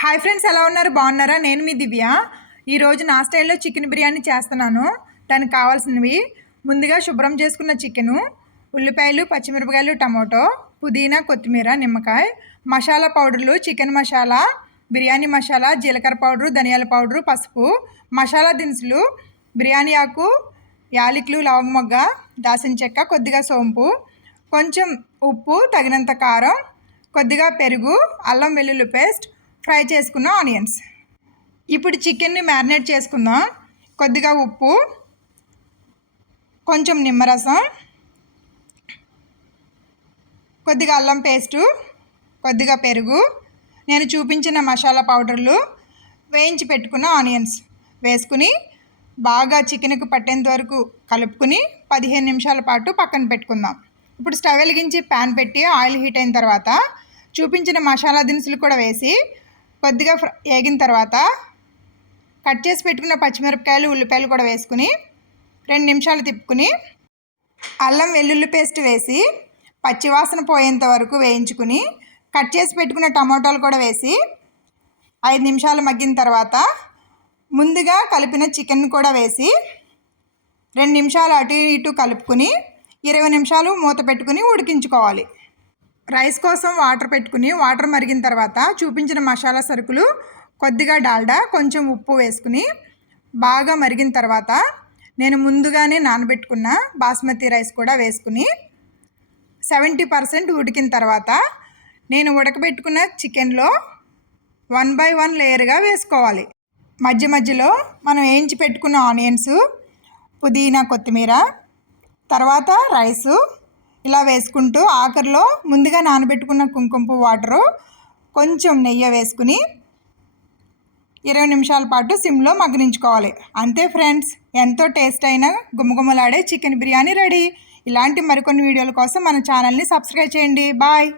Hi friends, ఎలా ఉన్నారు? బాగున్నారా? నేను మీ దివ్య. ఈరోజు నా స్టైల్లో చికెన్ బిర్యానీ చేస్తున్నాను. దానికి కావాల్సినవి ముందుగా శుభ్రం చేసుకున్న చికెను, ఉల్లిపాయలు, పచ్చిమిరపకాయలు, టమాటో, పుదీనా, కొత్తిమీర, నిమ్మకాయ, మసాలా పౌడర్లు, చికెన్ మసాలా, బిర్యానీ మసాలా, జీలకర్ర పౌడరు, ధనియాల పౌడరు, పసుపు, మసాలా దినుసులు, బిర్యానీ ఆకు, యాలకులు, లవంగ మొగ్గ, దాల్చిన చెక్క, కొద్దిగా సోంపు, కొంచెం ఉప్పు, తగినంత కారం, కొద్దిగా పెరుగు, అల్లం వెల్లుల్లి పేస్ట్, ఫ్రై చేసుకున్న ఆనియన్స్. ఇప్పుడు చికెన్ని మ్యారినేట్ చేసుకుందాం. కొద్దిగా ఉప్పు, కొంచెం నిమ్మరసం, కొద్దిగా అల్లం పేస్టు, కొద్దిగా పెరుగు, నేను చూపించిన మసాలా పౌడర్లు, వేయించి పెట్టుకున్న ఆనియన్స్ వేసుకుని బాగా చికెన్కు పట్టేంత వరకు కలుపుకుని 15 నిమిషాల పాటు పక్కన పెట్టుకుందాం. ఇప్పుడు స్టవ్ వెలిగించి ప్యాన్ పెట్టి ఆయిల్ హీట్ అయిన తర్వాత చూపించిన మసాలా దినుసులు కూడా వేసి కొద్దిగా వేగిన తర్వాత కట్ చేసి పెట్టుకున్న పచ్చిమిరపకాయలు, ఉల్లిపాయలు కూడా వేసుకుని 2 నిమిషాలు తిప్పుకుని అల్లం వెల్లుల్లి పేస్ట్ వేసి పచ్చివాసన పోయేంత వరకు వేయించుకుని కట్ చేసి పెట్టుకున్న టమాటాలు కూడా వేసి 5 నిమిషాలు మగ్గిన తర్వాత ముందుగా కలిపిన చికెన్ కూడా వేసి 2 నిమిషాలు అటు ఇటు కలుపుకుని 20 నిమిషాలు మూత పెట్టుకుని ఉడికించుకోవాలి. రైస్ కోసం వాటర్ పెట్టుకుని వాటర్ మరిగిన తర్వాత చూపించిన మసాలా సరుకులు, కొద్దిగా డాల్డా, కొంచెం ఉప్పు వేసుకుని బాగా మరిగిన తర్వాత నేను ముందుగానే నానబెట్టుకున్న బాస్మతి రైస్ కూడా వేసుకుని 70% ఉడికిన తర్వాత నేను ఉడకబెట్టుకున్న చికెన్లో 1 by 1 లేయర్గా వేసుకోవాలి. మధ్య మధ్యలో మనం వేయించి పెట్టుకున్న ఆనియన్స్, పుదీనా, కొత్తిమీర, తర్వాత రైసు ఇలా వేసుకుంటూ ఆఖరిలో ముందుగా నానబెట్టుకున్న కుంకుమ పువ్వు వాటరు, కొంచెం నెయ్యి వేసుకుని 20 నిమిషాల పాటు సిమ్లో మగ్గనించుకోవాలి. అంతే ఫ్రెండ్స్, ఎంతో టేస్ట్ అయిన గుమగుమలాడే చికెన్ బిర్యానీ రెడీ. ఇలాంటి మరికొన్ని వీడియోల కోసం మన ఛానల్ని సబ్స్క్రైబ్ చేయండి. బాయ్.